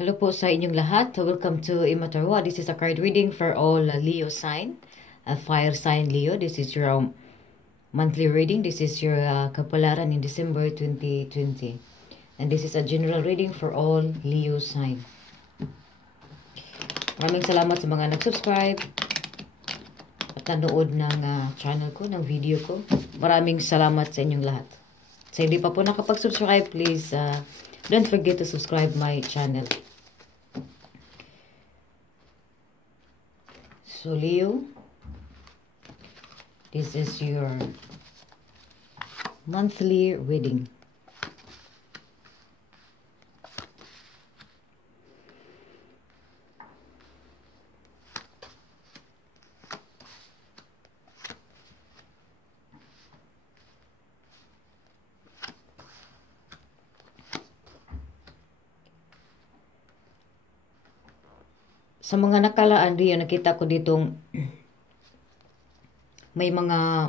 Hello po sa inyong lahat. Welcome to Imatarwa. This is a card reading for all Leo sign, fire sign Leo. This is your monthly reading. This is your kapalaran in December 2020. And this is a general reading for all Leo sign. Maraming salamat sa mga nag-subscribe at nanood ng channel ko, ng video ko. Maraming salamat sa inyong lahat. Sa hindi pa po nakapag-subscribe, please don't forget to subscribe my channel. So Leo, this is your monthly reading. Sa mga nakalaan diyo, nakita ko ditong may mga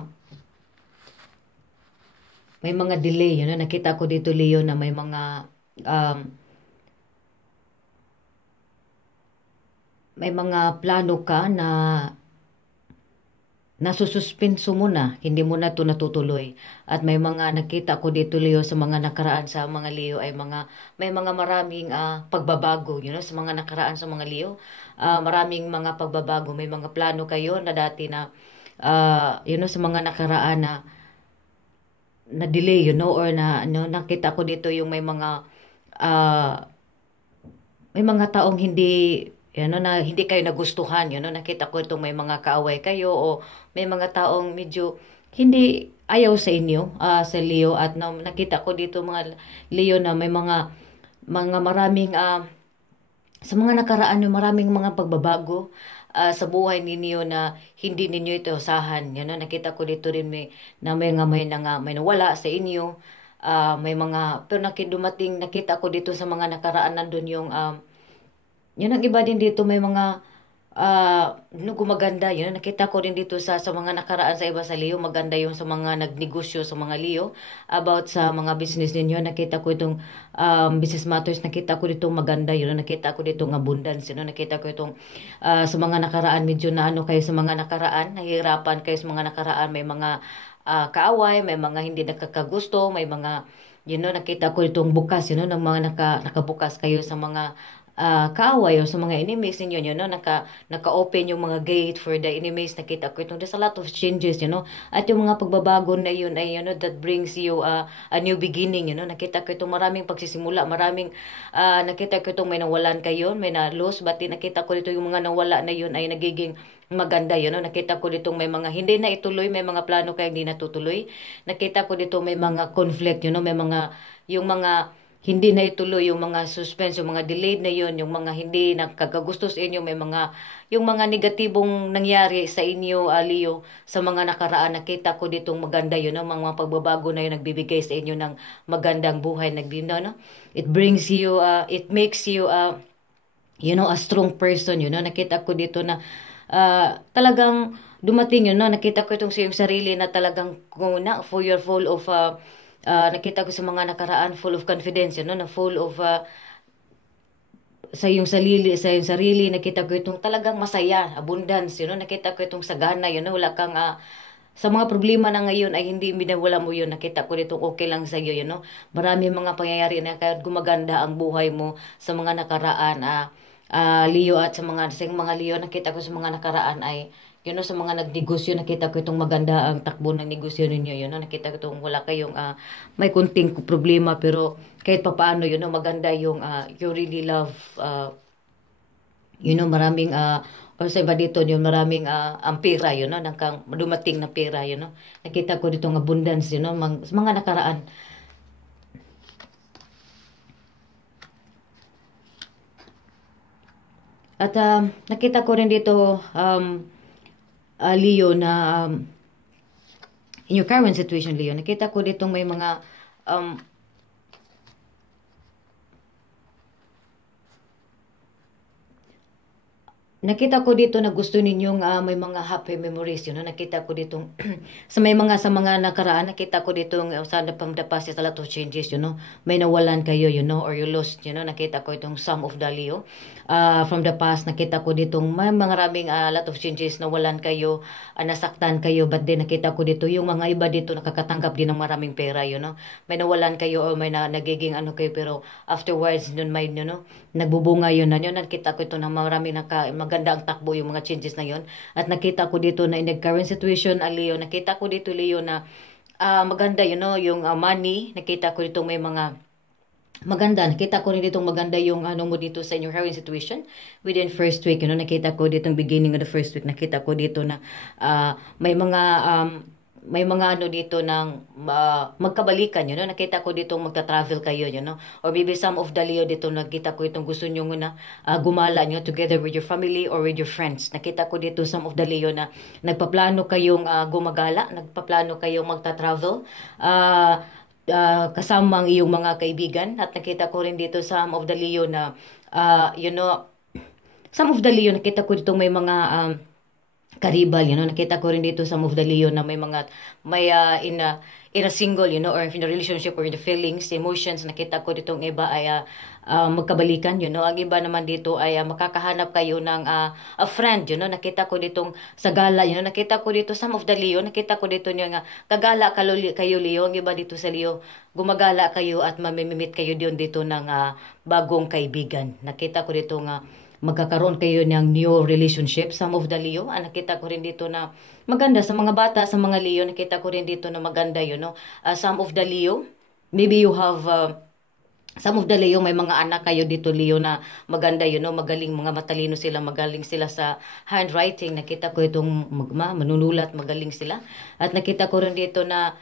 delay, you know? Nakita ko dito Leo na may mga plano ka na nasususpenso mo na, hindi mo na ito natutuloy. At may mga nakita ko dito Leo sa mga nakaraan sa mga Leo ay may mga maraming pagbabago, you know, sa mga nakaraan sa mga Leo. Maraming mga pagbabago, may mga plano kayo na dati na you know, sa mga nakaraan na delay, you know, or na nakita ko dito yung may mga taong hindi, you know, na hindi kayo nagustuhan, you know, nakita ko itong may mga kaaway kayo o may mga taong medyo hindi ayaw sa inyo, sa Leo, at nakita ko dito mga Leo na may maraming sa mga nakaraan yung maraming mga pagbabago sa buhay ninyo na hindi ninyo ito usahan, you know, nakita ko dito rin may nawala sa inyo, may mga pero nakita ko dito sa mga nakaraan nandun yung yun ang iba din dito, may mga gumaganda, yun. Nakita ko rin dito sa mga nakaraan sa iba sa Leo, maganda yung sa mga nagnegosyo sa mga Leo, about sa mga business ninyo. Nakita ko itong business matters, nakita ko dito maganda, yun. Nakita ko dito ng abundance, yun. Nakita ko itong sa mga nakaraan, medyo na kayo sa mga nakaraan, nahihirapan kayo sa mga nakaraan, may mga kaaway, may mga hindi nakakagusto, may mga, you know, nakita ko itong bukas, you know, ng mga nakabukas kayo sa mga kaaway o sa mga enemies ninyo, you know, naka-open yung mga gate for the enemies. Nakita ko itong there's a lot of changes, you know, at yung mga pagbabago na yun ay, you know, that brings you a new beginning, you know. Nakita ko itong maraming pagsisimula, nakita ko itong may nawalan kayo, may na-lose, but nakita ko dito yung mga nawala na yun ay nagiging maganda, you know. Nakita ko dito may mga hindi na ituloy, may mga plano kayo hindi natutuloy. Nakita ko dito may mga conflict, you know, may mga hindi na ituloy, yung mga suspense, yung mga delayed na yun, yung mga hindi nakakagusto sa inyo, yung mga negatibong nangyari sa inyo, Leo, sa mga nakaraan. Nakita ko ditong maganda yun, no? Mga pagbabago na yun, nagbibigay sa inyo ng magandang buhay. No? It brings you, it makes you, you know, a strong person, you know. Nakita ko dito na talagang dumating yun, no? Nakita ko itong sa iyong sarili na talagang for you're full of nakita ko sa mga nakaraan full of confidence, you know, na full of sa iyong sarili, nakita ko itong talagang masaya, abundance, you know, nakita ko itong sagana, you know, wala kang sa mga problema na ngayon ay hindi minawala mo yun. Nakita ko dito okay lang sa iyo, you know. Marami mga pangyayari na kaya gumaganda ang buhay mo sa mga nakaraan, Leo, at sa mga Leo, nakita ko sa mga nakaraan ay, you know, sa mga nagnegosyo, nakita ko itong maganda ang takbo ng negosyo ninyo, you know. Nakita ko itong wala kayong may kunting problema, pero kahit papaano, you know, maganda yung you really love, you know, maraming or sa iba dito yung maraming ang pera, you know, dumating na pera, you know. Nakita ko dito ng abundance, you know, sa mga nakaraan. At nakita ko rin dito Leo, na in your current situation, Leo, nakita ko ditong may mga nakita ko dito na gusto ninyong may mga happy memories, nakita ko dito sa mga nakaraan, nakita ko dito sana from the past is a lot of changes, may nawalan kayo, or you lost, nakita ko itong some of the Leo. From the past, nakita ko dito may mga maraming lot of changes, nawalan kayo, nasaktan kayo, but then nakita ko dito yung mga iba dito nakakatanggap din ng maraming pera, may nawalan kayo o may nagiging ano kayo, pero afterwards, may, nagbubunga yun nakita ko ito na maraming maganda ang takbo yung mga changes na yun. At nakita ko dito na in the current situation, Leo, nakita ko dito, Leo, na maganda, yung money, nakita ko dito may mga maganda. Nakita ko rin dito maganda yung ano mo dito sa your current situation within first week. Nakita ko dito beginning of the first week. Nakita ko dito na may mga ano dito ng magkabalikan, nakita ko dito magta-travel kayo, or maybe some of the Leo dito, nakita ko itong gusto nyo na gumala nyo together with your family or with your friends. Nakita ko dito some of the Leo na nagpaplano kayong gumagala, nagpaplano kayong magta-travel, kasama ang iyong mga kaibigan. At nakita ko rin dito some of the Leo na some of the Leo, nakita ko dito may mga karibal, nakita ko rin dito some of the Leo na may mga in a single, or in a relationship or in the feelings, emotions, nakita ko dito iba ay magkabalikan, ang iba naman dito ay makakahanap kayo ng a friend, nakita ko ditong sa gala, nakita ko dito some of the Leo, nakita ko dito nga kagala kayo Leo, ang iba dito sa Leo, gumagala kayo at mamimimit kayo dito ng bagong kaibigan. Nakita ko dito nga magkakaroon kayo ng new relationship. Some of the Leo, nakita ko rin dito na maganda sa mga bata, sa mga Leo, nakita ko rin dito na maganda, some of the Leo, maybe you have some of the Leo, may mga anak kayo dito Leo na maganda, magaling, mga matalino sila, magaling sila sa handwriting. Nakita ko itong manunulat, magaling sila. At nakita ko rin dito na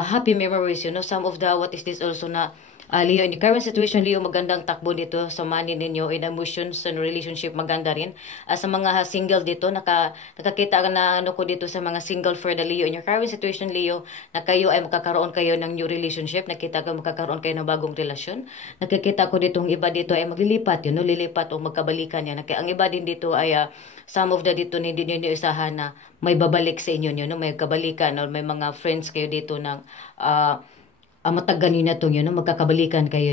happy memories, some of the, what is this also na Leo, in the current situation, Leo, magandang takbo dito sa money ninyo, in emotions and relationship, maganda rin. Sa mga single dito, nakakita na ano ko dito sa mga single for the Leo. In your current situation, Leo, na kayo ay magkakaroon kayo ng new relationship, nakita ko magkakaroon kayo ng bagong relasyon. Nakikita ko dito, iba dito ay maglilipat, lilipat o magkabalikan yan. Ang iba din dito ay some of the dito hindi nyo isahan na may babalik sa inyo, may kabalikan or may mga friends kayo dito ng matagal na itong magkakabalikan kayo,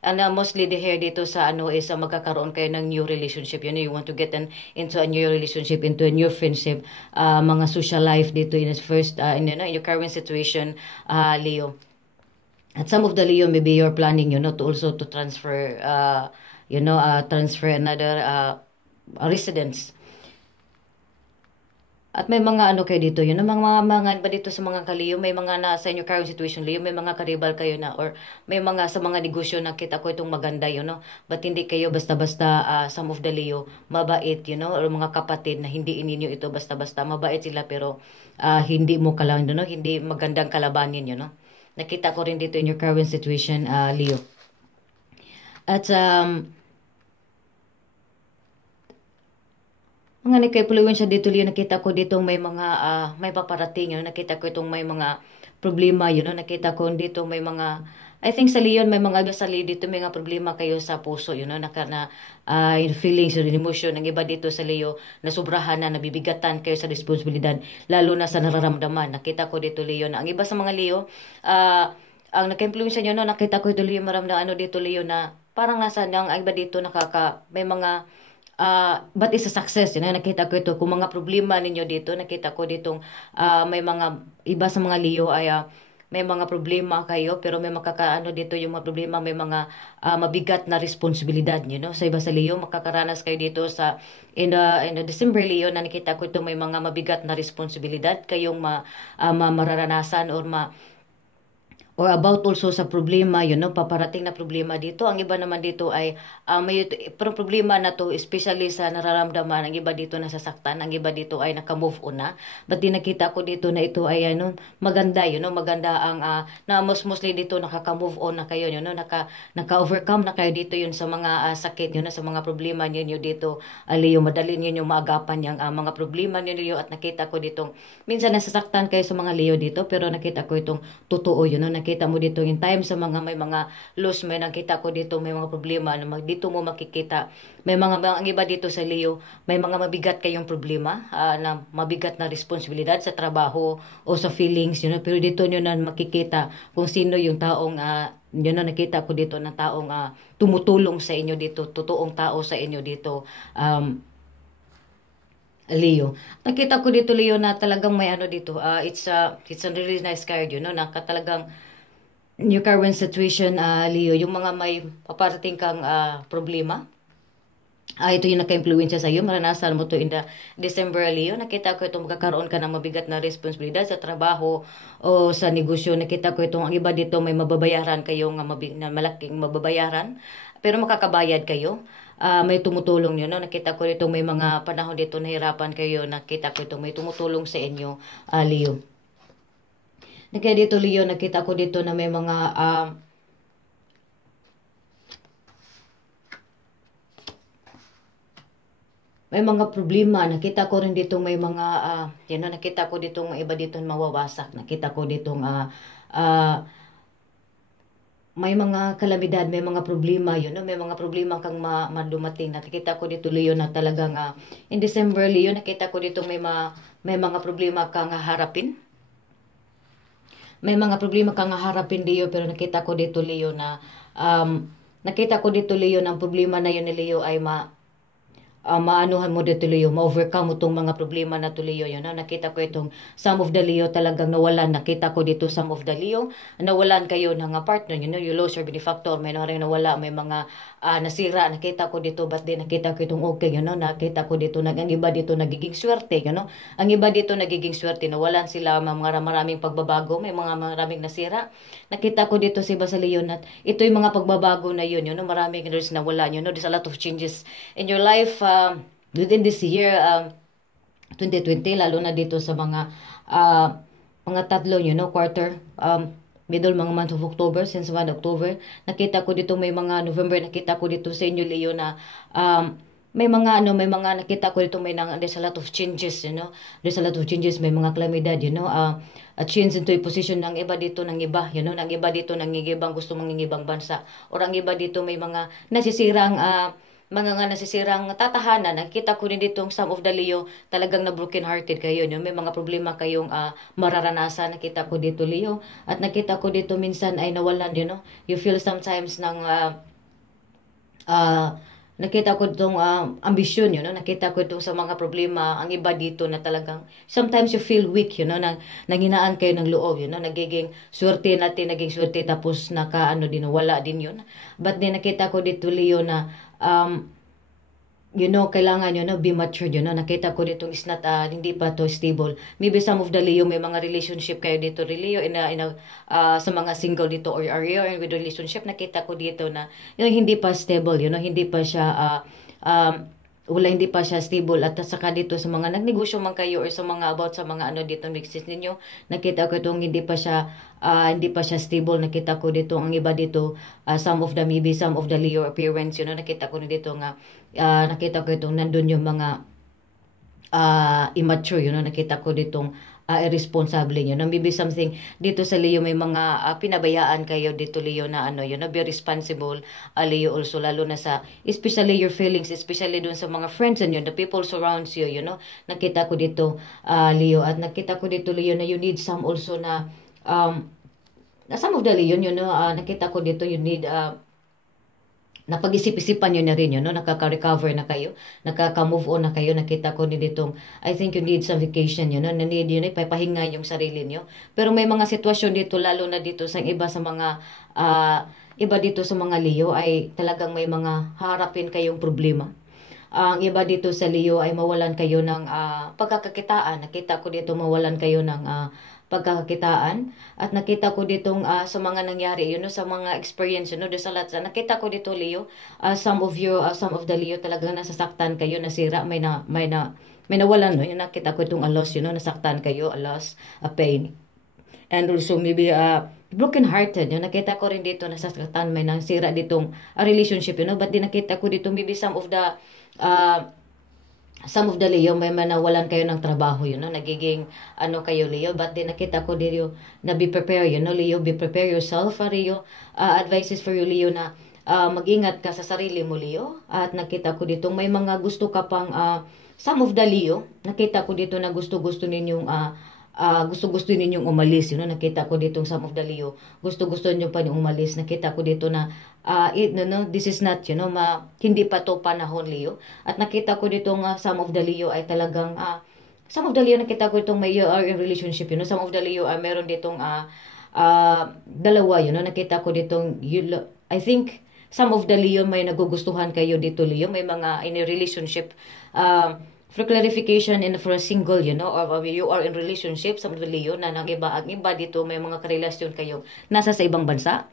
And mostly the hair dito sa is magkakaroon kayo ng new relationship, you want to get into a new relationship, into a new friendship, mga social life dito in first, in your current situation, Leo. At some of the Leo, maybe you're planning, to also to transfer, transfer another residence. At may mga ano kayo dito, mga ba dito sa mga kaliyo, may mga nasa inyo current situation, Leo, may mga karibal kayo na, or may mga sa mga negosyo na kita ko itong maganda, but hindi kayo basta-basta, some of the Leo, mabait, or mga kapatid na hindi ininyo ito basta-basta, mabait sila pero hindi mo hindi magandang kalabanin, Nakita ko rin dito in your current situation, Leo. At mga nagka-influensya dito, Leo, nakita ko dito may mga may paparating, nakita ko itong may mga problema, nakita ko dito may mga, I think sa Leo, may mga sa Leo dito, may mga problema kayo sa puso, feelings, emotion, ng iba dito sa Leo, na sobrahan na, nabibigatan kayo sa responsibilidad, lalo na sa nararamdaman. Nakita ko dito, Leo, na ang iba sa mga Leo, ang naka-influensya nyo, nakita ko dito, Leo, maramdaman dito, Leo, na parang nasa ang iba dito, may mga but it's a success, nakita ko ito, kung mga problema ninyo dito, nakita ko ditong may mga iba sa mga Leo ay may mga problema kayo, pero may makakaano dito yung mga problema, may mga mabigat na responsibilidad, sa iba sa Leo, makakaranas kayo dito sa in the December, Leo, na nakita ko ito may mga mabigat na responsibilidad kayong mararanasan or about also sa problema, paparating na problema dito. Ang iba naman dito ay may problema na to, especially sa nararamdaman. Ang iba dito nasasaktan, ang iba dito ay naka-move on na. But din nakita ko dito na ito ay maganda, maganda ang na mostly dito nakaka-move on na kayo, naka-overcome na kayo dito yun sa mga sakit, sa mga problema niyo dito. Leo, madali niyo maagapan yung mga problema niyo, at nakita ko dito minsan nasasaktan kayo sa mga Leo dito, pero nakita ko itong totoo, nakita nakita mo dito in time sa mga may mga loss, may nakita ko dito may mga problema na dito mo makikita. May mga ang iba dito sa Leo, may mga mabigat kayong problema, na mabigat na responsibilidad sa trabaho o sa feelings, pero dito nyo na makikita kung sino yung taong yun na nakita ko dito na taong tumutulong sa inyo dito, totoong tao sa inyo dito, Leo. Nakita ko dito, Leo, na talagang may ano dito. It's a really nice card, na talagang your current situation, Leo, yung mga may paparating kang problema. Ito yung naka-influensya sa iyo. Maranasan mo to in the December, Leo. Nakita ko itong magkakaroon ka ng mabigat na responsibilidad sa trabaho o sa negosyo. Nakita ko itong ang iba dito may mababayaran kayong na malaking mababayaran. Pero makakabayad kayo. May tumutulong yun. No? Nakita ko dito may mga panahon dito nahirapan kayo. Nakita ko ito may tumutulong sa inyo, Leo. Nakita dito, Leo, nakita ko dito na may mga problema. Nakita ko rin dito may mga nakita ko dito may iba dito mawawasak. Nakita ko dito may mga kalamidad, may mga problema may mga problema kang madumating. Nakita ko dito, Leo, na talagang in December, Leo, nakita ko dito may mga problema kang harapin. May mga problema kang harapin, Leo, pero nakita ko dito, Leo, na nakita ko dito, Leo, na ang problema na yun ni Leo ay maanuhan mo dito, Leo, ma-overcome mo itong mga problema na to, Leo, nakita ko itong some of the Leo talagang nawalan. Nakita ko dito some of the Leo nawalan kayo ng partner, you lose your benefactor, may rin nawala, may mga nasira. Nakita ko dito, but then nakita ko itong okay, nakita ko dito, ang iba dito nagiging swerte, ang iba dito nagiging swerte, nawalan sila maraming pagbabago, may mga maraming nasira. Nakita ko dito si Basa Leo na ito yung mga pagbabago na yun, maraming there's nawala, there's a lot of changes in your life within this year, 2020, lalo na dito sa mga tatlo, quarter, middle mga month of October, since 1 October. Nakita ko dito may mga November, nakita ko dito sa inyo, Leo, na may mga nakita ko dito there's a lot of changes, there's a lot of changes, may mga kalamidad, a change into a position ng iba dito ng iba, ng iba dito nangingibang gusto mangingibang bansa, or ang iba dito may mga nasisirang nasisirang tatahanan. Nakita ko rin dito some of the Leo talagang na broken hearted kayo, may mga problema kayong mararanasan. Nakita ko dito, Leo, at nakita ko dito minsan ay nawalan, you feel sometimes ng nakita ko itong ambisyon, nakita ko itong sa mga problema, ang iba dito na talagang sometimes you feel weak, nanghinaan kayo ng loob, nagiging swerte natin, naging swerte tapos wala din yun. But then nakita ko dito, Leo, na kailangan be matured, nakita ko dito is not hindi pa to stable. Maybe some of the Leo may mga relationship kayo dito, Leo, sa mga single dito, or are you in with relationship, nakita ko dito na hindi pa stable, hindi pa siya hindi pa siya stable. At saka dito sa mga nagnegosyo man kayo, or sa mga about sa mga dito business ninyo, nakita ko itong hindi pa siya stable. Nakita ko dito ang iba dito, some of the Leo appearance, nakita ko dito nga nakita ko itong nandun yung mga immature, nakita ko ditong irresponsible nyo. Maybe something dito sa Leo may mga pinabayaan kayo dito, Leo, na be responsible, Leo, also lalo na sa especially your feelings, especially dun sa mga friends nyo, the people surrounds you, nakita ko dito, Leo, at nakita ko dito, Leo, na you need some also na some of the Leo, nakita ko dito you need napag-isip-isipan nyo na rin nakaka-recover na kayo, nakaka-move on na kayo. Nakita ko ni ditong, I think you need some vacation, na need ipapahinga yung sarili nyo. Pero may mga sitwasyon dito, lalo na dito sa iba dito sa mga Leo, ay talagang may mga harapin kayong problema. Ang iba dito sa Leo ay mawalan kayo ng pagkakakitaan. Nakita ko dito mawalan kayo ng pagkakakitaan, at nakita ko ditong sa mga nangyari sa mga experience sa lahat. Nakita ko dito, Leo, some of the Leo talagang nasasaktan kayo, nasira, may nawalan, nakita ko itong a loss, nasaktan kayo, a loss, a pain, and also maybe broken hearted, nakita ko rin dito nasasaktan, may nasira ditong relationship, but din nakita ko dito maybe some of the some of the Leo, may manawalan kayo ng trabaho, nagiging ano kayo, Leo. But then nakita ko Leo, na be prepared, Leo, be prepare yourself, Leo. Advices for you, Leo, na mag-ingat ka sa sarili mo, Leo. At nakita ko dito, may mga gusto ka pang, some of the Leo, nakita ko dito na gusto-gusto ninyong, gusto-gusto ninyong umalis, nakita ko dito some of the Leo, gusto-gusto niyo pa ninyong umalis, nakita ko dito na this is not, hindi pa to panahon, Leo. At nakita ko dito nga some of the Leo ay talagang, some of the Leo nakita ko itong may you are in relationship, some of the Leo ay meron ditong dalawa, nakita ko ditong, I think, some of the Leo may nagugustuhan kayo dito, Leo, may mga in a relationship, for clarification and for a single, or you are in relationship, some of the Leo, na ang iba dito, may mga karelasyon kayo, nasa sa ibang bansa.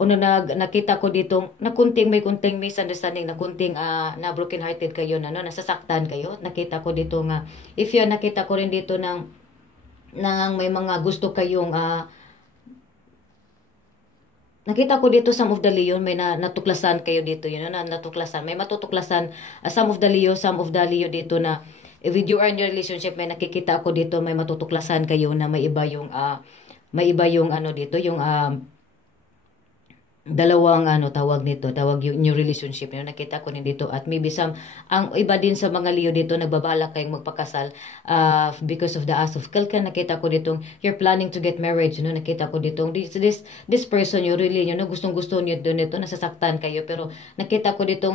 Nakita ko dito, na may kunting misunderstanding, na kunting, na broken hearted kayo, nasasaktan kayo. Nakita ko dito nga, if yun, nakita ko rin dito ng may mga gusto kayong, nakita ko dito some of the Leo, may natuklasan kayo dito, natuklasan. May matutuklasan, some of the Leo dito na, if you are in your relationship, may nakikita ko dito, may matutuklasan kayo na may iba yung ano dito, yung, dalawang tawag yung new relationship, nakita ko rin dito. At maybe ang iba din sa mga Leo dito, nagbabalak kayong magpakasal, because of the Ass of Kalkan, nakita ko dito, you're planning to get married, nakita ko dito, this person, you really, gustong-gusto niyo dito, nasasaktan kayo, pero nakita ko dito,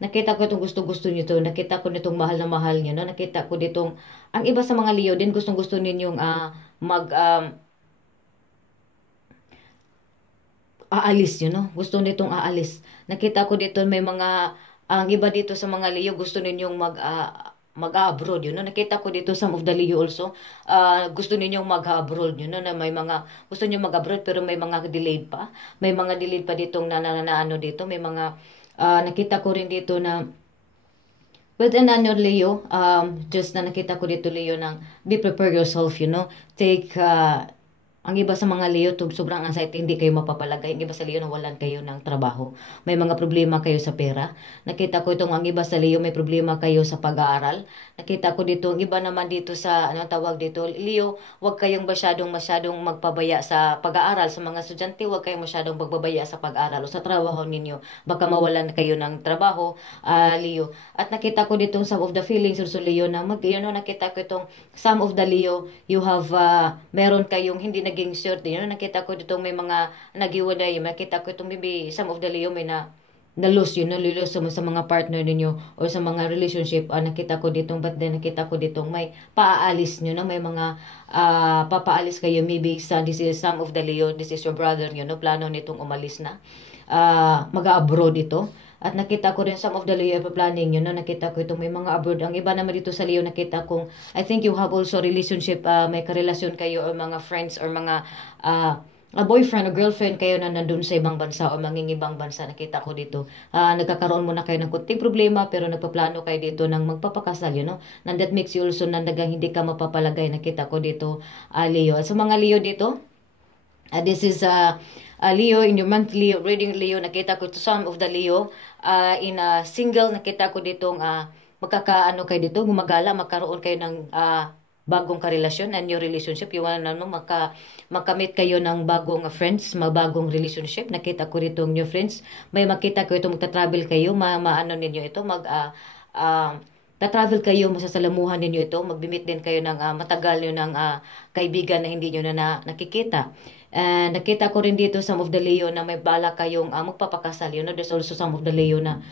nakita ko itong gusto-gusto niyo to, nakita ko ditong mahal na mahal niyo, nakita ko ditong, ang iba sa mga Leo din, gustong-gusto ninyong, aalis, gusto nitong aalis. Nakita ko dito may mga, ang iba dito sa mga Leo, gusto ninyong mag-abroad, Nakita ko dito some of the Leo also, gusto ninyong mag-abroad, na may mga, gusto niyo mag-abroad pero may mga delayed pa. May mga delayed pa ditong ano dito, may mga, nakita ko rin dito na, with another Leo, just na nakita ko dito Leo ng, be prepare yourself, take, ang iba sa mga Leo, sobrang anxiety, hindi kayo mapapalagay. Ang iba sa Leo, nawalan kayo ng trabaho. May mga problema kayo sa pera. Nakita ko itong ang iba sa Leo, may problema kayo sa pag-aaral. Nakita ko dito, ang iba naman dito sa, tawag dito, Leo, huwag kayong masyadong magpabaya sa pag-aaral. Sa mga estudyante, huwag kayong masyadong magbabaya sa pag-aaral o sa trabaho ninyo. Baka mawalan kayo ng trabaho, Leo. At nakita ko dito some of the feelings also, Leo, na nakita ko itong some of the Leo, you have, meron kayong hindi naging sure, nakita ko dito may mga nagiwalay, nakita ko itong maybe some of the Leo may na-lose, lose sa mga partner ninyo or sa mga relationship, nakita ko dito, but then nakita ko dito may paaalis nyo, may mga papaalis kayo, maybe this is some of the Leo, this is your brother, plano nitong umalis na, mag-abroad ito. At nakita ko rin some of the Leo planning, nakita ko itong may mga abroad. Ang iba naman dito sa Leo, nakita kong, I think you have also relationship, may karelasyon kayo or mga friends or mga boyfriend o girlfriend kayo na nandun sa ibang bansa o mangingibang bansa. Nakita ko dito, nagkakaroon muna kayo ng kunting problema pero nagpaplano kayo dito ng magpapakasal, And that makes you also nandagang hindi ka mapapalagay. Nakita ko dito, Leo. At sa mga Leo dito, this is Leo, in your monthly reading, Leo, nakita ko to some of the Leo, in a single, nakita ko ditong, magkakaano kayo dito, gumagala, magkaroon kayo ng, bagong karelasyon and new relationship, yung makamit kayo ng bagong friends, bagong relationship. Nakita ko dito new friends, may makita ko ito, magta-travel kayo, maano ninyo ito, ta-travel kayo, masasalamuhan ninyo ito, magbimit din kayo ng matagal nyo ng kaibigan na hindi nyo na nakikita. Nakita ko rin dito some of the Leo na may bala kayong magpapakasal. There's also some of the Leo na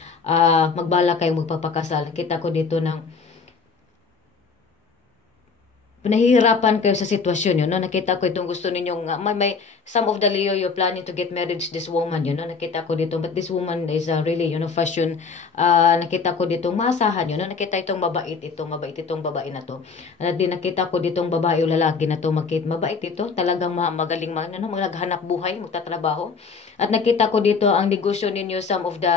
magbala kayong magpapakasal. Nakita ko dito ng nahihirapan kayo sa sitwasyon, Nakita ko itong gusto ninyong, may some of the Leo, you're planning to get married to this woman, Nakita ko dito, but this woman is really, fashion, nakita ko dito, maasahan, Nakita itong mabait itong babae na to. At din nakita ko ditong babae o lalaki na to, mabait ito, talagang magaling, maghanap buhay, magtatrabaho. At nakita ko dito, ang negosyo ninyo, some of the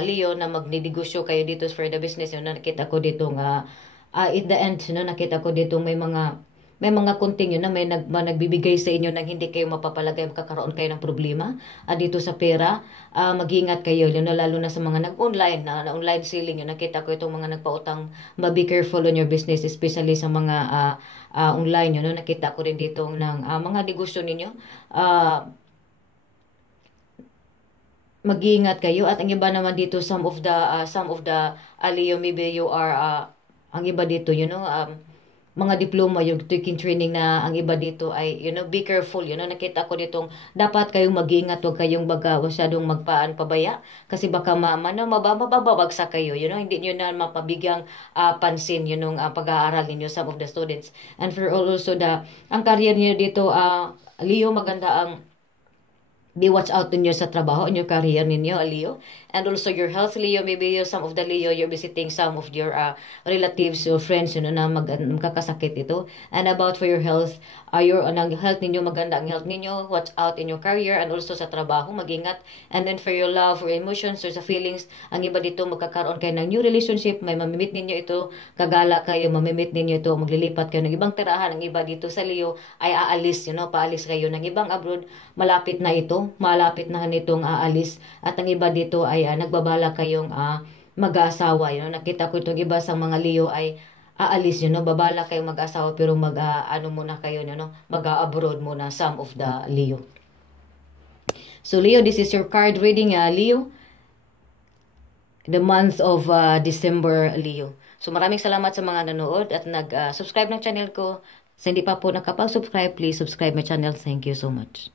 Leo na magnegosyo kayo dito for the business, nakita ko dito at the end, nakita ko dito may mga may mga konting yun na nagbibigay sa inyo nang hindi kayo mapapalagay, magkakaroon kayo ng problema dito sa pera. Mag-ingat kayo, yun, lalo na sa mga nag-online, na online selling, yun, nakita ko itong mga nagpautang, be careful on your business, especially sa mga online, yun, no? Nakita ko rin dito ng mga negosyo ninyo. Mag-iingat kayo. At ang iba naman dito, some of the Leo, maybe you are ang iba dito, mga diploma, yung taking training na ang iba dito ay, be careful, nakita ko ditong dapat kayong mag-iingat, huwag kayong masyadong pabaya, kasi baka mababagsak kayo, hindi nyo na mapabigyang pansin, pag-aaral ninyo, some of the students. And for all also, ang career niyo dito, Leo, maganda ang be watch out ninyo sa trabaho, in your career ninyo, Leo. And also your health, Leo. Maybe some of the Leo, you're visiting some of your relatives or friends, na magkakasakit ito. And about for your health, ang health ninyo, maganda ang health ninyo. Watch out in your career and also sa trabaho, mag-ingat. And then for your love or emotions or sa feelings, ang iba dito, magkakaroon kayo ng new relationship, may mamimit ninyo ito, kagala kayo, mamimit ninyo ito, maglilipat kayo ng ibang tirahan. Ang iba dito sa Leo ay aalis, paalis kayo ng ibang abroad, malapit na nitong aalis. At ang iba dito ay nagbabala kayong mag-aasawa, nakita ko itong iba sa mga Leo ay aalis, babala kayong mag-asawa, pero muna kayo, mag-abroad muna, some of the Leo. So Leo, this is your card reading, Leo, the month of December, Leo. So maraming salamat sa mga nanood at nag-subscribe ng channel ko. Sa hindi pa po nakapag-subscribe, please subscribe my channel. Thank you so much.